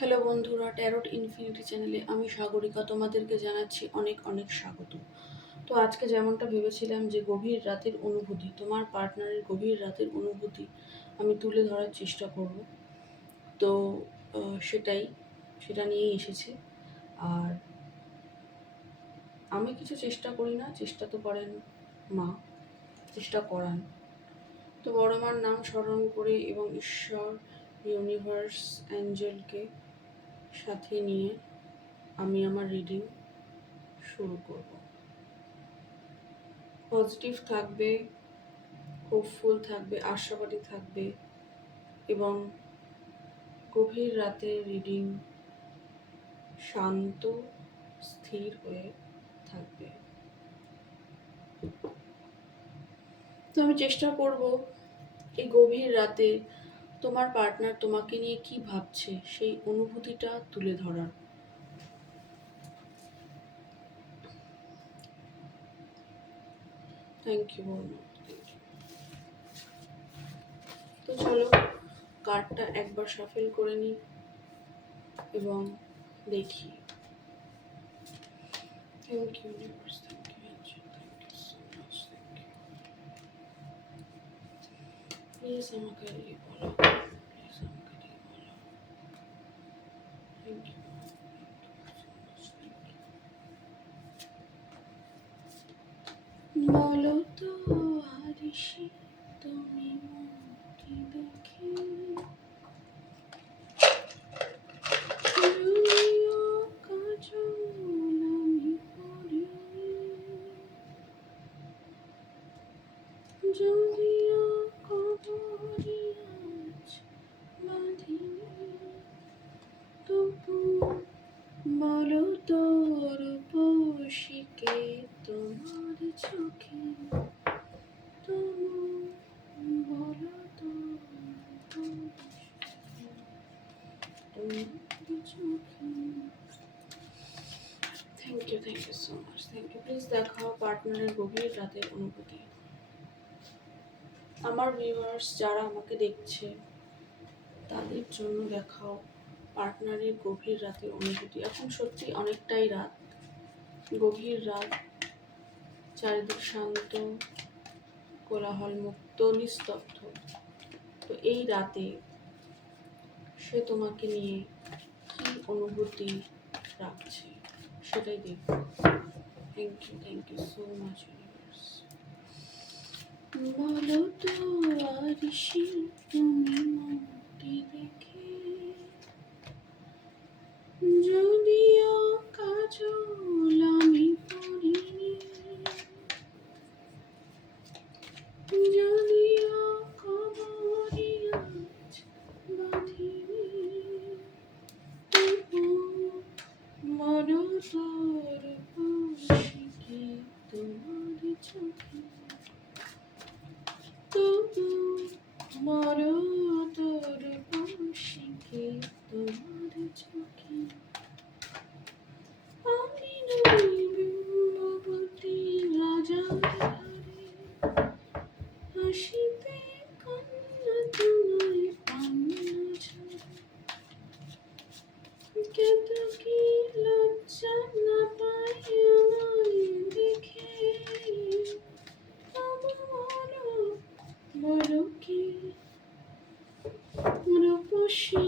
Hello বন্ধুরা, tarot infinity চ্যানেলে আমি সাগরিকা তোমাদেরকে জানাচ্ছি অনেক অনেক স্বাগত। তো আজকে যেমনটা ভেবেছিলাম যে গভীর রাতের অনুভূতি, তোমার পার্টনারের গভীর রাতের অনুভূতি আমি তুলে ধরার চেষ্টা করব। তো সেটা নিয়েই এসেছি। আর আমি কিছু চেষ্টা করি না, চেষ্টা তো করেন মা, চেষ্টা করান। তো বড় মার নাম স্মরণ করে এবং ঈশ্বর, ইউনিভার্স, অ্যাঞ্জেলকে সাথে নিয়ে আমি আমার রিডিং শুরু করব। পজিটিভ থাকবে, হোপফুল থাকবে, আশাবাদী থাকবে এবং গভীর রাতের রিডিং শান্ত, স্থির হয়ে থাকবে। তো আমি চেষ্টা করব এই গভীর রাতে তোমার পার্টনার তোমাকে নিয়ে কি ভাবছে সেই অনুভূতিটা তুলে ধরার। থ্যাংক ইউ বলুন। তো চলো কার্ডটা একবার শাফেল করে নিই এবং দেখি। Thank you universe, thank you thank you so much, thank you. Please আমাকে বলো, প্লিজ আমাকে বলো। থ্যাংক ইউ, বলো তো আরিশি তুমি মনটি দেখে যদিও কাজল আমি পড়িনি, যদিও কবরে আজ বাঁধিনি, তবু বলো তোর রূপসীকে তোমার চোখে, তবু বলো তোর রূপসীকে তোমার চোখে। Thank you so much, thank you. Please দেখাও পার্টনারের গভীর রাতের অনুভূতি। আমার ভিউয়ার্স যারা আমাকে দেখছে তাদের জন্য দেখাও পার্টনারের গভীর রাতের অনুভূতি। এখন সত্যি অনেকটাই রাত, গভীর রাত, চারিদিক শান্ত, কোলাহল মুক্ত, নিস্তব্ধ। তো এই রাতে সে তোমাকে নিয়ে কি অনুভূতি রাখছে সেটাই দেখব। Thank you so much universe. বলো তো আরিশি তুমি মনটি দেখে যদিও কাজল আমি পড়িনি, যদিও কবরে আজ বাঁধিনি, তবু বলো তোর রূপসীকে তোমার চোখে, তবু বলো তোর রূপসীকে তোমার চোখে। আমি নই বিম্ববতী রাজার ঘরে, হাসিতে কান্না তোমায় পান্না ঝরে, কেতকী লজ্জা না পায় আমায় দেখে, তবু বলো, বলো কি রূপসী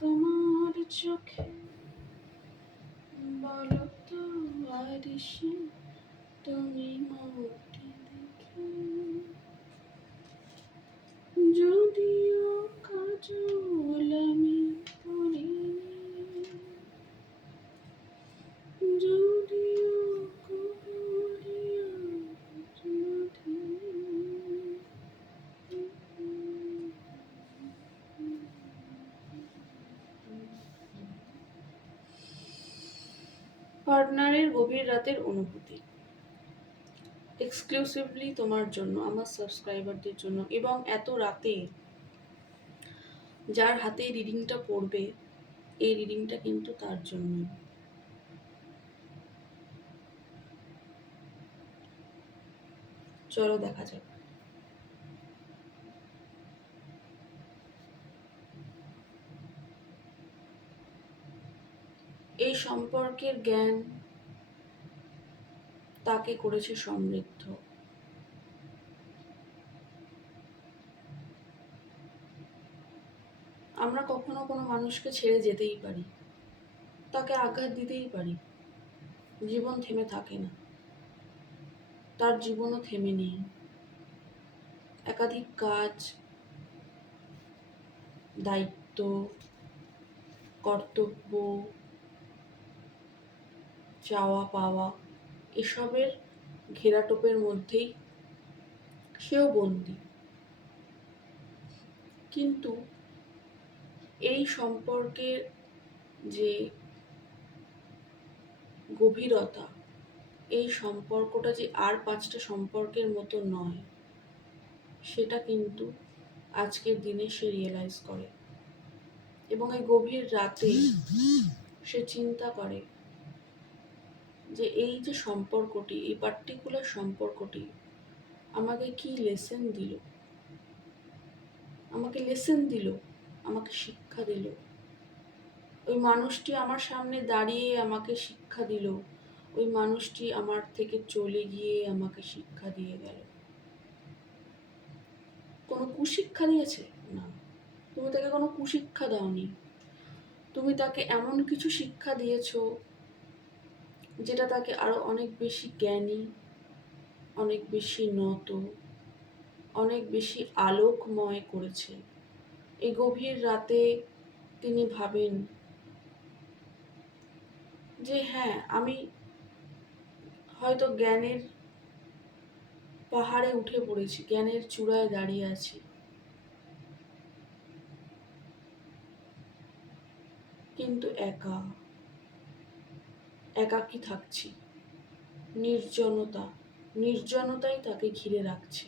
তোমার চোখে, বলো তো আরিশি তুমি মনটি দেখে যদিও কাজল আমি পড়িনি, যদিও কবরে আজ বাঁধিনি। পার্টনারের গভীর রাতের অনুভূতি এক্সক্লুসিভলি তোমার জন্য, আমার সাবস্ক্রাইবারদের জন্য, এবং এত রাতে যার হাতে রিডিংটা পড়বে এই রিডিংটা কিন্তু তার জন্য। চলো দেখা যাক। এই সম্পর্কের জ্ঞান তাকে করেছে সমৃদ্ধ। আমরা কখনো কোনো মানুষকে ছেড়ে যেতেই পারি, তাকে আঘাত দিতেই পারি, জীবন থেমে থাকে না, তার জীবনও থেমে নেই। একাধিক কাজ, দায়িত্ব, কর্তব্য, চাওয়া পাওয়া, এসবের ঘেরাটোপের মধ্যেই সেও বন্দী। কিন্তু এই সম্পর্কের যে গভীরতা, এই সম্পর্কটা যে আর 5টা সম্পর্কের মতো নয়, সেটা কিন্তু আজকের দিনে সে রিয়েলাইজ করে। এবং এই গভীর রাতে সে চিন্তা করে যে এই যে সম্পর্কটি, এই পার্টিকুলার সম্পর্কটি আমাকে কি লেসন দিল, আমাকে শিক্ষা দিল। ওই মানুষটি আমার সামনে দাঁড়িয়ে আমাকে শিক্ষা দিল, ওই মানুষটি আমার থেকে চলে গিয়ে আমাকে শিক্ষা দিয়ে গেল। কোনো কুশিক্ষা দিয়েছে? না, তুমি তাকে কোনো কুশিক্ষা দাওনি। তুমি তাকে এমন কিছু শিক্ষা দিয়েছো যেটা তাকে আরো অনেক বেশি জ্ঞানী, অনেক বেশি নত, অনেক বেশি আলোকময় করেছে। এই গভীর রাতে তিনি ভাবেন যে হ্যাঁ, আমি হয়তো জ্ঞানের পাহাড়ে উঠে পড়েছি, জ্ঞানের চূড়ায় দাঁড়িয়ে আছি, কিন্তু একাকী থাকছি। নির্জনতাই তাকে ঘিরে রাখছে।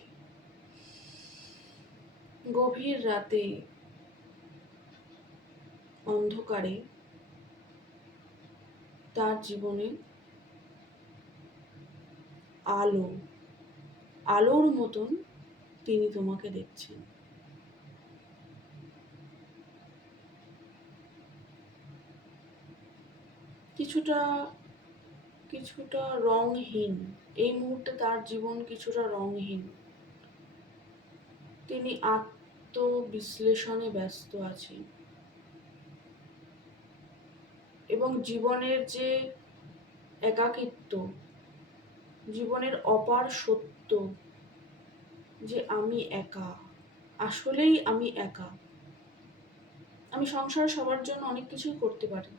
গভীর রাতে অন্ধকারে তার জীবনে আলোর মতন তিনি তোমাকে দেখছেন। কিছুটা রংহীন, এই মুহূর্তে তার জীবন কিছুটা রংহীন। তিনি আত্মবিশ্লেষণে ব্যস্ত আছেন এবং জীবনের যে একাকিত্ব, জীবনের অপার সত্য যে আমি একা, আসলেই আমি একা। আমি সংসারে সবার জন্য অনেক কিছুই করতে পারি,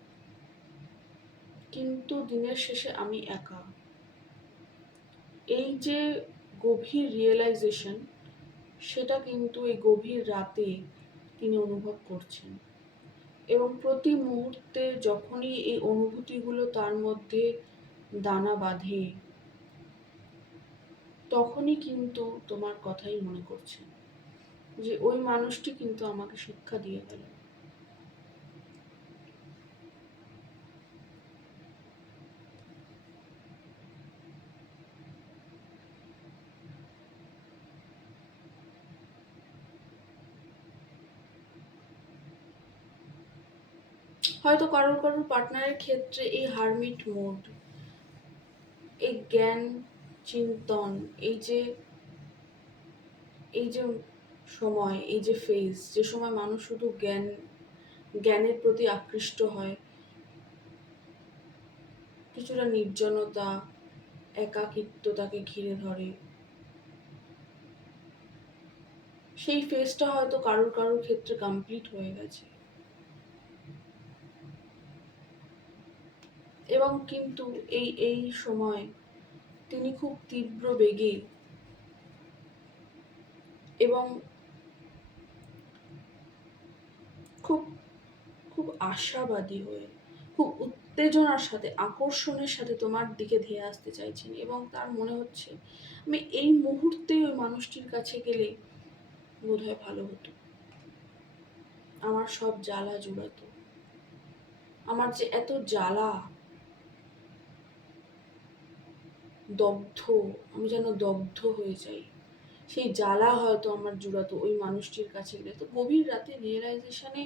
কিন্তু দিনের শেষে আমি একা। এই যে গভীর রিয়েলাইজেশন, সেটা কিন্তু এই গভীর রাতে তিনি অনুভব করছেন। এবং প্রতি মুহূর্তে যখনই এই অনুভূতিগুলো তার মধ্যে দানা বাঁধে, তখনই কিন্তু তোমার কথাই মনে করছে যে ওই মানুষটি কিন্তু আমাকে শিক্ষা দিয়ে গেল। হয়তো কারোর পার্টনারের ক্ষেত্রে এই হারমিট মোড, এই জ্ঞান চিন্তন, এই যে সময়, এই যে ফেজ, যে সময় মানুষ শুধু জ্ঞানের প্রতি আকৃষ্ট হয়, কিছুটা নির্জনতা, একাকিত্ব তাকে ঘিরে ধরে, সেই ফেজটা হয়তো কারোর ক্ষেত্রে কমপ্লিট হয়ে গেছে। এবং কিন্তু এই সময় তিনি খুব তীব্র বেগে এবং খুব খুব আশাবাদী হয়ে, খুব উত্তেজনার সাথে, আকর্ষণের সাথে তোমার দিকে ধেয়ে আসতে চাইছেন। এবং তার মনে হচ্ছে আমি এই মুহূর্তেই ওই মানুষটির কাছে গেলে বোধহয় ভালো হতো, আমার সব জ্বালা জুড়াতো, আমার যে এত জ্বালা, আমি যেন দগ্ধ হয়ে যাই, সেই জ্বালা হয়তো আমার জুড়াতো ওই মানুষটির কাছে গেলে। তো গভীর রাতে রিয়েলাইজেশনে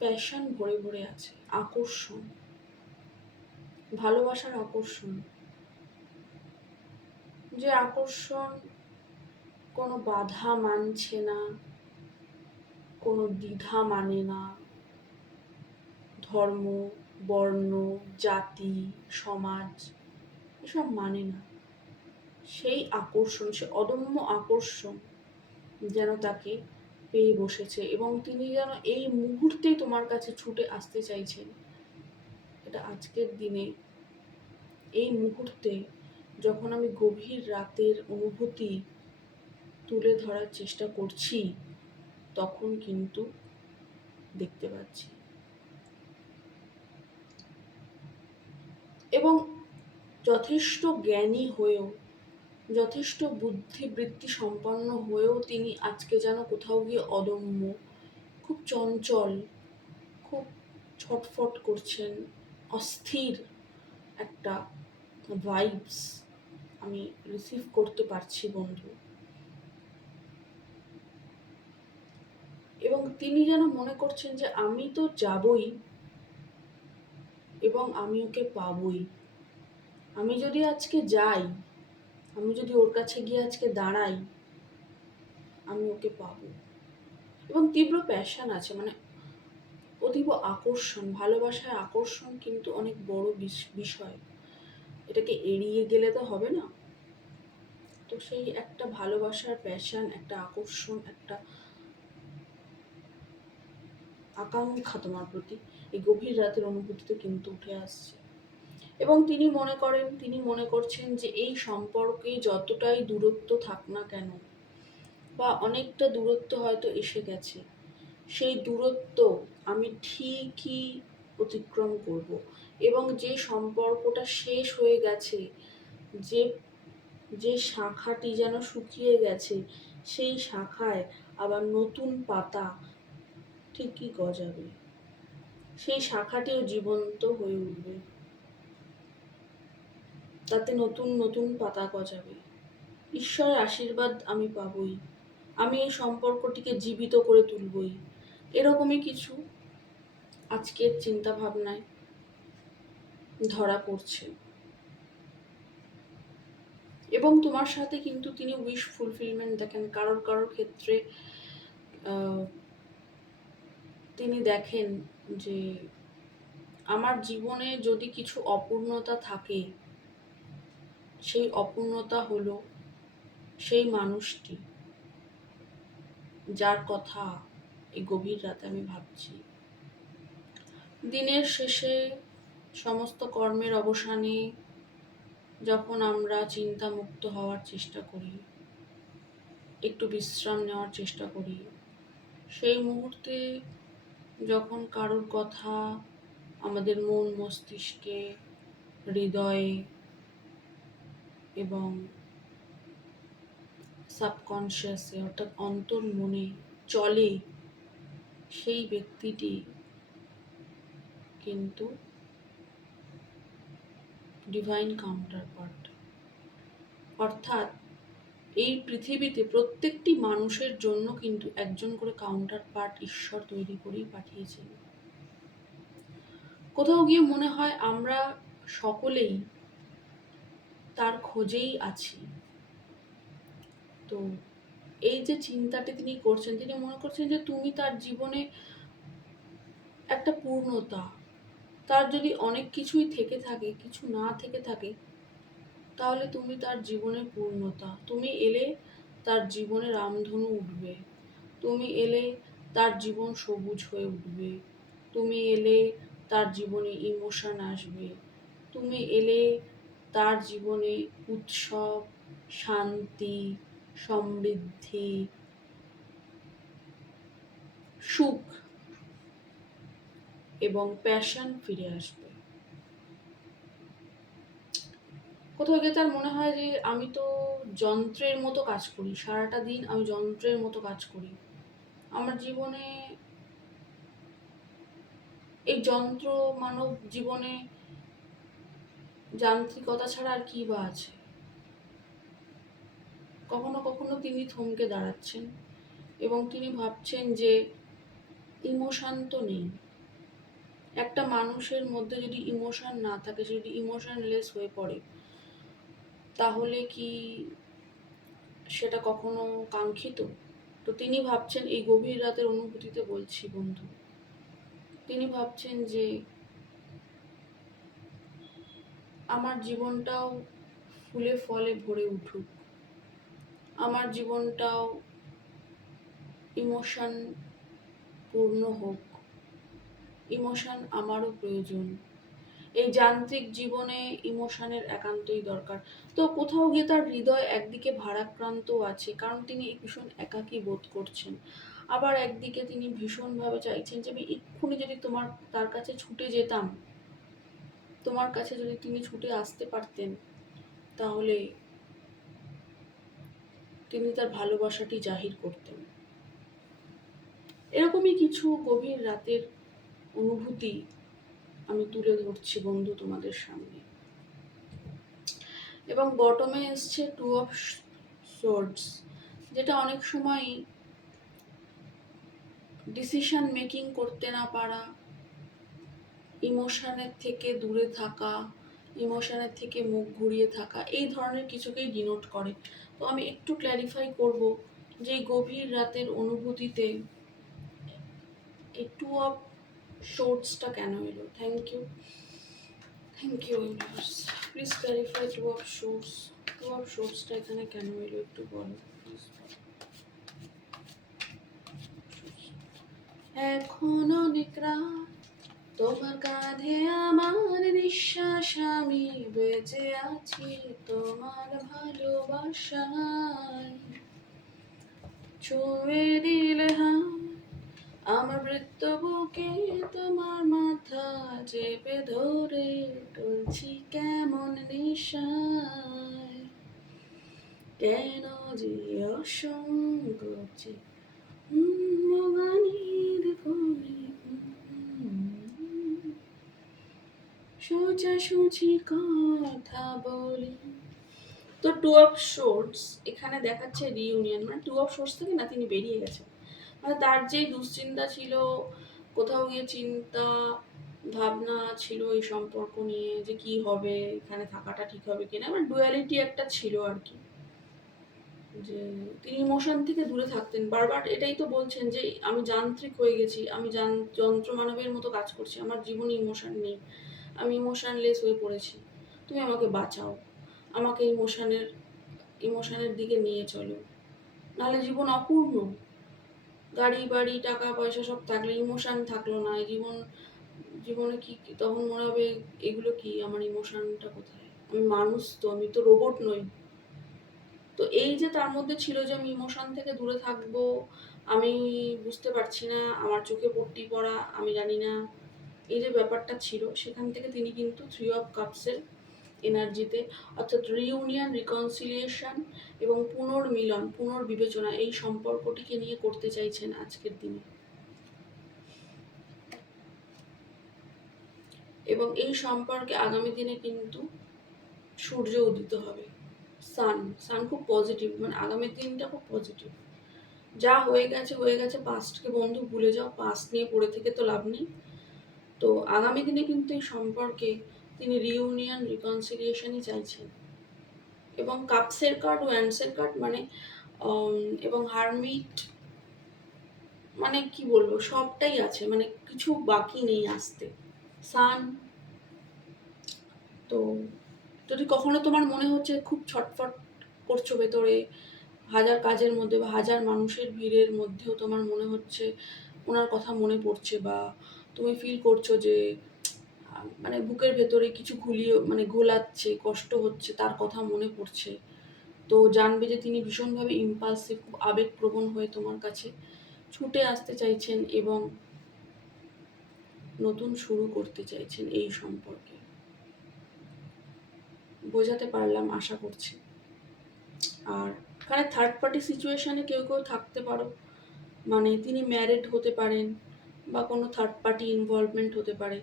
প্যাশন ভরে ভরে আছে, আকর্ষণ, ভালোবাসার আকর্ষণ, যে আকর্ষণ কোনো বাধা মানছে না, কোনো দ্বিধা মানে না, ধর্ম, বর্ণ, জাতি, সমাজ এসব মানে না। সেই আকর্ষণ, সে অদম্য আকর্ষণ যেন তাকে পেয়ে বসেছে এবং তিনি যেন এই মুহূর্তেই তোমার কাছে ছুটে আসতে চাইছেন। এটা আজকের দিনে, এই মুহূর্তে, যখন আমি গভীর রাতের অনুভূতি তুলে ধরার চেষ্টা করছি, তখন কিন্তু দেখতে পাচ্ছি। এবং যথেষ্ট জ্ঞানী হয়েও, যথেষ্ট বুদ্ধিবৃত্তি সম্পন্ন হয়েও তিনি আজকে যেন কোথাও গিয়ে অদম্য, খুব চঞ্চল, খুব ছটফট করছেন, অস্থির একটা ভাইবস আমি রিসিভ করতে পারছি বন্ধু। এবং তিনি যেন মনে করছেন যে আমি তো যাবই এবং আমি ওকে পাবই। আমি যদি আজকে যাই, আমি যদি ওর কাছে গিয়ে আজকে দাঁড়াই, আমি ওকে পাবো। এবং তীব্র প্যাশন আছে, মানে অতীব আকর্ষণ, ভালোবাসায় আকর্ষণ কিন্তু অনেক বড় বিষয়, এটাকে এড়িয়ে গেলে তো হবে না। তো সেই একটা ভালোবাসার প্যাশন, একটা আকর্ষণ, একটা আকাঙ্ক্ষা তোমার প্রতি এই গভীর রাতের অনুভূতিতে কিন্তু উঠে আসছে। এবং তিনি মনে করছেন যে এই সম্পর্কে যতটাই দূরত্ব থাক না কেন, বা অনেকটা দূরত্ব হয়তো এসে গেছে, সেই দূরত্ব আমি ঠিকই অতিক্রম করব। এবং যে সম্পর্কটা শেষ হয়ে গেছে, যে যে শাখাটি যেন শুকিয়ে গেছে, সেই শাখায় আবার নতুন পাতা ঠিকই গজাবে, সেই শাখাটিও জীবন্ত হয়ে উঠবে, তাতে নতুন নতুন পাতা গজাবে। ঈশ্বরের আশীর্বাদ আমি পাবই, আমি এই সম্পর্কটিকে জীবিত করে তুলবই, এরকমই কিছু আজকের চিন্তা ভাবনায় ধরা পড়ছে। এবং তোমার সাথে কিন্তু তিনি উইশ ফুলফিলমেন্ট দেখেন, কারোর কারোর ক্ষেত্রে তিনি দেখেন যে আমার জীবনে যদি কিছু অপূর্ণতা থাকে, সেই অপূর্ণতা হলো সেই মানুষটি যার কথা এই গভীর রাতে আমি ভাবছি। দিনের শেষে সমস্ত কর্মের অবসানে যখন আমরা চিন্তামুক্ত হওয়ার চেষ্টা করি, একটু বিশ্রাম নেওয়ার চেষ্টা করি, সেই মুহূর্তে যখন কারোর কথা আমাদের মন মস্তিষ্কে, হৃদয়ে এবং সাবকনশিয়াসে অর্থাৎ অন্তর মনে চলে, সেই ব্যক্তিটি কিন্তু ডিভাইন কাউন্টারপার্ট। অর্থাৎ এই পৃথিবীতে প্রত্যেকটি মানুষের জন্য কিন্তু একজন করে কাউন্টারপার্ট ঈশ্বর তৈরি করেই পাঠিয়েছেন। কোথাও গিয়ে মনে হয় আমরা সকলেই তার খোঁজেই আছি। তো এই যে চিন্তাটি তিনি করছেন, তিনি মনে করছেন যে তুমি তার জীবনে একটা পূর্ণতা, তার যদি অনেক কিছুই থেকে থাকে, কিছু না থেকে থাকে, তাহলে তুমি তার জীবনের পূর্ণতা। তুমি এলে তার জীবনে রামধনু উঠবে, তুমি এলে তার জীবন সবুজ হয়ে উঠবে, তুমি এলে তার জীবনে ইমোশন আসবে, তুমি এলে তার জীবনে উৎসব, শান্তি, সমৃদ্ধি, সুখ এবং প্যাশন ফিরে আসবে। কোথাও গিয়ে তার মনে হয় যে আমি তো যন্ত্রের মতো কাজ করি, সারাটা দিন আমি যন্ত্রের মতো কাজ করি, আমার জীবনে এই যন্ত্র মানব জীবনে যান্ত্রিকতা ছাড়া আর কি বা আছে। কখনো কখনো তিনি থমকে দাঁড়াচ্ছেন এবং তিনি ভাবছেন যে ইমোশন তো নেই, এক একটা মানুষের মধ্যে যদি ইমোশন না থাকে, সে যদি ইমোশনলেস হয়ে পড়ে, তাহলে কি সেটা কখনো কাঙ্ক্ষিত? তো তিনি ভাবছেন, এই গভীর রাতের অনুভূতিতে বলছি বন্ধু, তিনি ভাবছেন যে আমার জীবনটাও ফুলে ফলে ভরে উঠুক, আমার জীবনটাও ইমোশন পূর্ণ হোক, ইমোশন আমারও প্রয়োজন। এই যান্ত্রিক জীবনে ইমোশনের একান্তই দরকার। তো কোথাও গিয়ে তার হৃদয় একদিকে ভারাক্রান্ত আছে, কারণ তিনি ভীষণ একাকী বোধ করছেন। আবার একদিকে তিনি ভীষণভাবে চাইছেন যে আমি এক্ষুনি যদি তার কাছে ছুটে যেতাম, তোমার কাছে যদি তিনি ছুটে আসতে পারতেন, তাহলে তিনি তার ভালোবাসাটি জাহির করতেন। এরকমই কিছু গভীর রাতের অনুভূতি আমি তুলে ধরছি বন্ধু তোমাদের সামনে। এবং বটমে এসছে 2 অফ সোর্ডস, যেটা অনেক সময় ডিসিশন মেকিং করতে না পারা, ইমোশনের থেকে দূরে থাকা, ইমোশনের থেকে মুখ ঘুরিয়ে থাকা, এই ধরনের কিছুকেই ডিনোট করে। তো আমি একটু ক্ল্যারিফাই করব যে এই গভীর রাতের অনুভূতিতে এই 2 অফ সোর্ডসটা কেন এলো। Thank you universe, please clarify 2 of swords. 2 of সোর্ডসটা এখানে কেন এলো একটু বলো প্লিজ। এখন অনেক রাত, তোমার কাঁধে আমার নিঃশ্বাস, আমি বেঁচে আছি তোমার ভালোবাসায়। ছুঁয়ে দিলে হাত আমার বৃত্ত বুকে, তোমার মাথা চেপে ধরে টলছি কেমন নেশায়। কেন যে অসংকোচে ভবানীর কোলে সোজাসুজি কথা বলি। তো 2 অফ সোর্ডস এখানে দেখাচ্ছে রিইউনিয়ন, মানে 2 অফ সোর্স থেকে না তিনি বেরিয়ে গেছেন, মানে তার যে দুশ্চিন্তা ছিল, কোথাও গিয়ে চিন্তা ভাবনা ছিল এই সম্পর্ক নিয়ে যে কি হবে, এখানে থাকাটা ঠিক হবে কিনা, মানে ডুয়ালিটি একটা ছিল আর কি, যে তিনি ইমোশন থেকে দূরে থাকতেন। বারবার এটাই তো বলছেন যে আমি যান্ত্রিক হয়ে গেছি, আমি যন্ত্র মানবের মতো কাজ করছি, আমার জীবনে ইমোশন নেই, আমি ইমোশনলেস হয়ে পড়েছি, তুমি আমাকে বাঁচাও, আমাকে ইমোশনের দিকে নিয়ে চলো, নাহলে জীবন অপূর্ণ। গাড়ি বাড়ি টাকা পয়সা সব থাকলে ইমোশন থাকলো না, জীবনে কি তখন মনে হবে এগুলো কি, আমার ইমোশনটা কোথায়, আমি মানুষ তো, আমি তো রোবট নই। তো এই যে তার মধ্যে ছিল যে আমি ইমোশন থেকে দূরে থাকবো, আমি বুঝতে পারছি না, আমার চোখে পট্টি পড়া, আমি জানি না, এই যে ব্যাপারটা ছিল, সেখান থেকে তিনি কিন্তু 3 অফ কাপসের এনার্জিতে, অর্থাৎ রিইউনিয়ন, রিকনসিলিয়েশন এবং পুনর্মিলন, পুনর্বিবেচনা, এই সম্পর্কটিকে নিয়ে করতে চাইছেন আজকের দিনে। এবং এই সম্পর্কে আগামী দিনে কিন্তু সূর্য উদিত হবে, সান খুব পজিটিভ, মানে আগামী দিনটা খুব পজিটিভ। যা হয়ে গেছে, পাস্টকে বন্ধু ভুলে যাও, পাস্ট নিয়ে পড়ে থেকে তো লাভ নেই। তো আগামী দিনে কিন্তু এই সম্পর্কে তিনি রিইউনিয়ন, রিকনসিলিয়েশনই চাইছেন। এবং কাপসের কার্ড, ওয়ান্ডসের কার্ড, মানে এবং হারমিট, মানে কি বলবো, সবটাই আছে, মানে কিছু বাকি নেই আসতে। সান, তো যদি কখনো তোমার মনে হচ্ছে খুব ছটফট করছো ভেতরে, হাজার কাজের মধ্যে বা হাজার মানুষের ভিড়ের মধ্যেও তোমার মনে হচ্ছে ওনার কথা মনে পড়ছে, বা তুমি ফিল করছো যে মানে বুকের ভেতরে কিছু ঘোলাচ্ছে, কষ্ট হচ্ছে, তার কথা মনে পড়ছে, তো জানবে যে তিনি ভীষণভাবে ইম্পালসিভ, খুব আবেগপ্রবণ হয়ে তোমার কাছে ছুটে আসতে চাইছেন এবং নতুন শুরু করতে চাইছেন এই সম্পর্কে। বোঝাতে পারলাম আশা করছি। আর এখানে থার্ড পার্টি সিচুয়েশনে কেউ থাকতে পারো, মানে তিনি ম্যারিড হতে পারেন বা কোনো থার্ড পার্টি ইনভলভমেন্ট হতে পারে।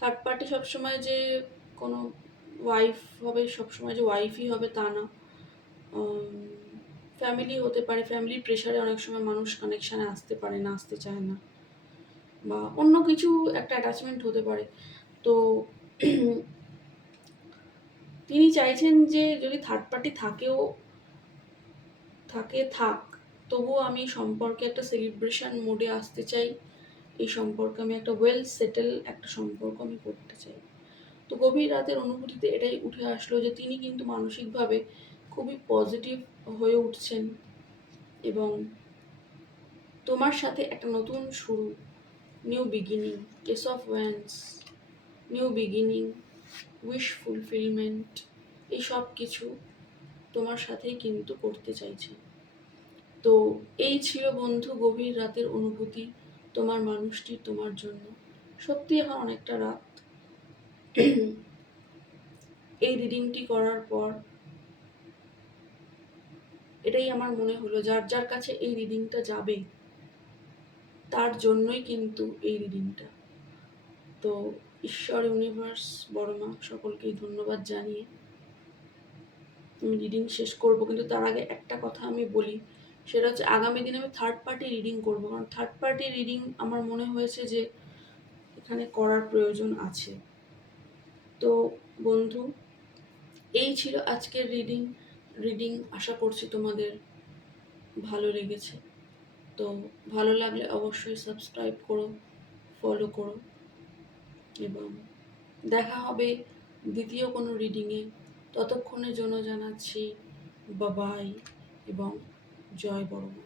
থার্ড পার্টি সবসময় যে কোনো ওয়াইফ হবে, সবসময় যে ওয়াইফই হবে তা না, ফ্যামিলি হতে পারে, ফ্যামিলির প্রেশারে অনেক সময় মানুষ কানেকশানে আসতে পারে না, আসতে চায় না। বা অন্য কিছু একটা অ্যাটাচমেন্ট হতে পারে। তো তিনি চাইছেন যে যদি থার্ড পার্টি থাক, তবুও আমি সম্পর্কে একটা সেলিব্রেশন মোডে আসতে চাই। এই সম্পর্কে আমি একটা ওয়েল সেটেল একটা সম্পর্ক আমি করতে চাই। তো গভীর রাতের অনুভূতিতে এটাই উঠে আসলো যে তিনি কিন্তু মানসিকভাবে খুবই পজিটিভ হয়ে উঠছেন এবং তোমার সাথে একটা নতুন শুরু, new beginning, S of wands, new beginning, wish fulfilment, এই সব কিছু তোমার সাথেই কিন্তু করতে চাইছে। তো এই ছিল বন্ধু গভীর রাতের অনুভূতি তোমার মানুষটি তোমার জন্য। সত্যি এখন অনেকটা রাত। এই রিডিংটি করার পর এটাই আমার মনে হলো, যার যার কাছে এই রিডিংটা যাবে তার জন্যই কিন্তু এই রিডিংটা। তো ঈশ্বর, ইউনিভার্স, বড় মা সকলকেই ধন্যবাদ জানিয়ে আমি রিডিং শেষ করব। কিন্তু তার আগে একটা কথা আমি বলি, সেটা হচ্ছে আগামী দিনে আমি থার্ড পার্টি রিডিং করব, কারণ থার্ড পার্টি রিডিং আমার মনে হয়েছে যে এখানে করার প্রয়োজন আছে। তো বন্ধু, এই ছিল আজকের রিডিং। আশা করছি তোমাদের ভালো লেগেছে। তো ভালো লাগলে অবশ্যই সাবস্ক্রাইব করো, ফলো করো এবং দেখা হবে দ্বিতীয় কোনো রিডিংয়ে। ততক্ষণের জন্য জানাচ্ছি বাবাই এবং জয় বড় মা।